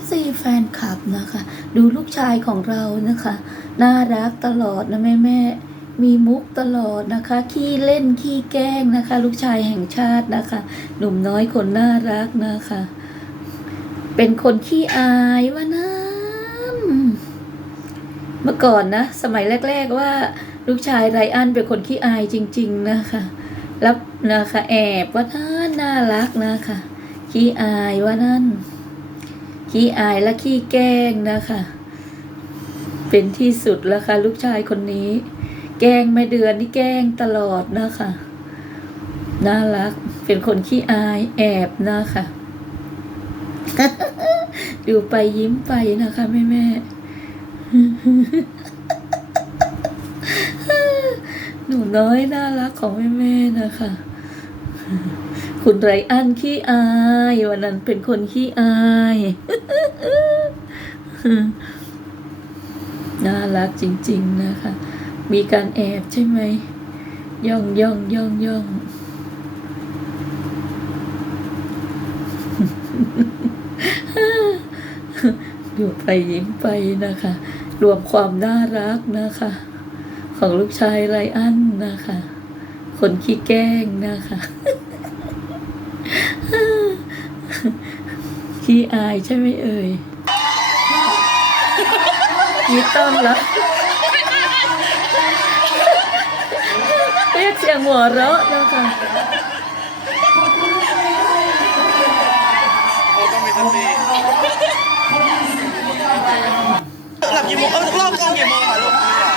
FC แฟนคลับนะคะ ดูลูกชายของเรานะคะ น่ารักตลอดนะแม่แม่มีมุกตลอดนะคะ ขี้เล่นขี้แกล้งนะคะ ลูกชายแห่งชาตินะคะ หนุ่มน้อยคนน่ารักนะคะ เป็นคนขี้อายวะนะเมื่อก่อนนะ สมัยแรก ๆว่าลูกชายไรอันเป็นคนขี้อายจริง ๆนะคะแล้วนะคะ แอบว่าท่านน่ารักนะคะ ขี้อายว่านั่น ขี้อายและขี้แกล้งนะคะ เป็นที่สุดแล้วค่ะ ลูกชายคนนี้ แกล้งแม่เดือนนี่แกล้งตลอดนะคะน่ารัก เป็นคนขี้อายแอบนะคะดูไปยิ้มไปนะคะแม่แม่หนูน้อยน่ารักของแม่แม่นะคะ คุณไรอันขี้อาย วันนั้นเป็นคนขี้อายน่ารักจริง ๆ นะคะ มีการแอบใช่ไหม ย่องย่องย่องย่องดูไปยิ้มไปนะคะ รวมความน่ารักนะคะ ของลูกชายไรอันนะคะ คนขี้แกล้งนะคะ ขี้อายใช่ไหมเอ่ยยินต้อนรับเรียกเสียงหัวเราะนะคะ เราต้องมีสติหลับกี่โมงเออรอบกองกี่โมงอะลูกเนี่ย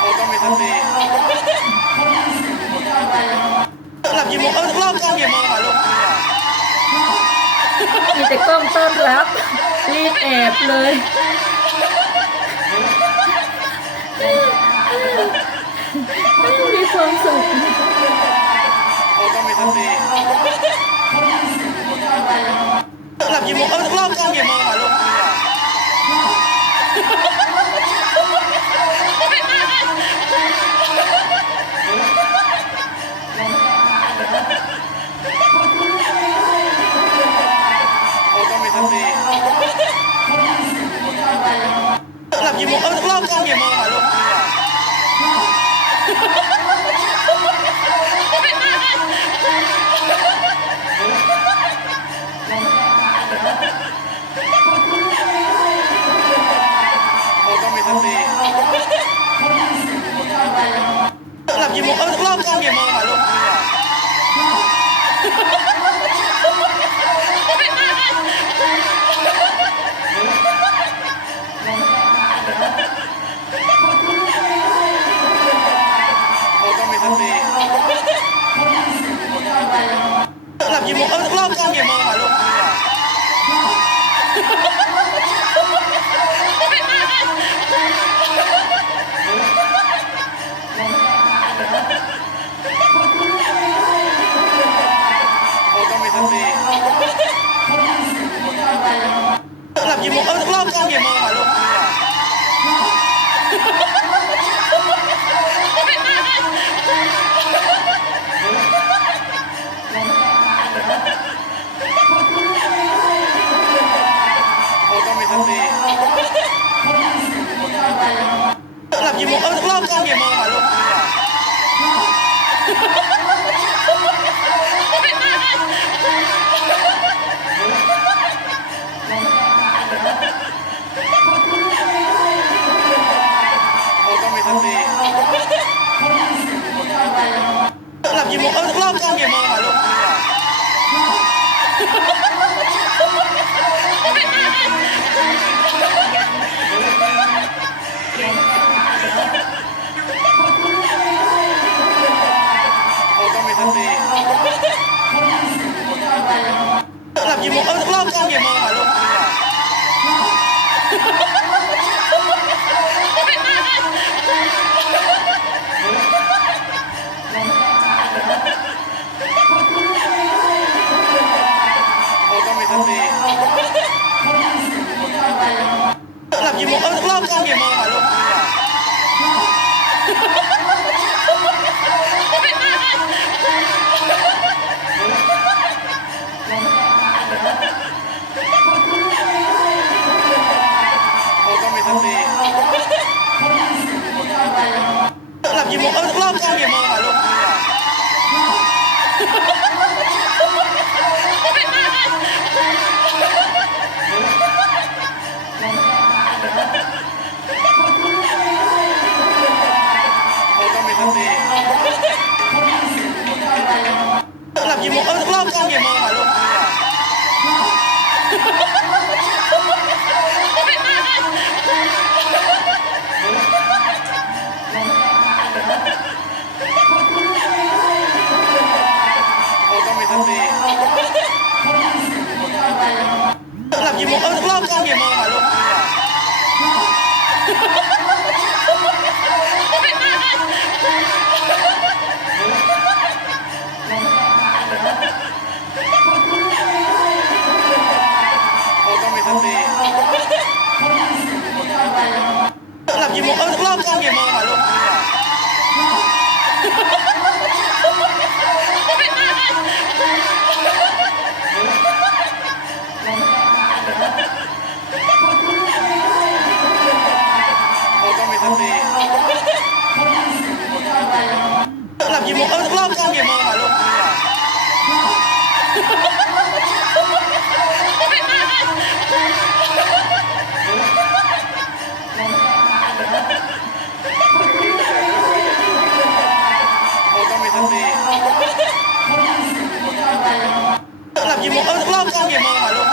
เราต้องมีสติหลับกี่โมงเออรอบ กองกี่โมงอะลูกเนี่ยมีแต่กล้องต้อนรับรีบแอบเลยมีความสุข กี่โมงเขารอบกองกี่โมงอะลูกโอ้ต้อมีสติหลับกี่โมงเขารอบกองกี่โมงอะลูก รอบกี่โมงรอบกล้องกี่โมง โอ้ต้องมีสติหลับกี่โมงเอ้ารอบกล้องกี่โมงอะลูก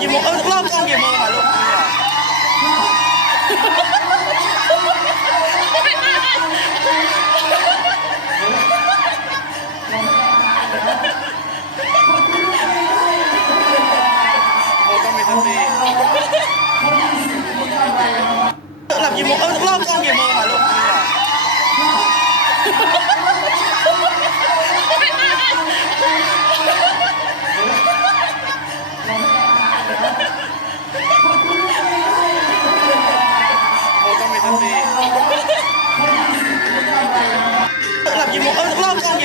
กี่โมงเออรอบกล้องกี่โมงอะลูกโอ้ต้องมีสติหลับกี่โมงเออรอบกล้องกี่โมงอะลูก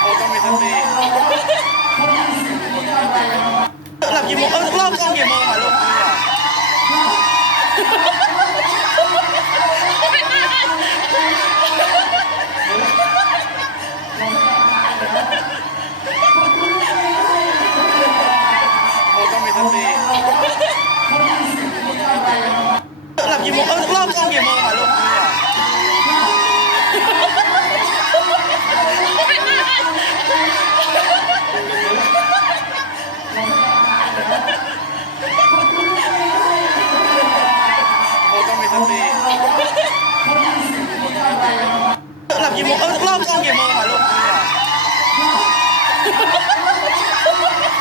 โอ้ต้องมีสติหลับกี่โมงเออรอบกล้องกี่โมงอะลูกเนี่ย Pokemon.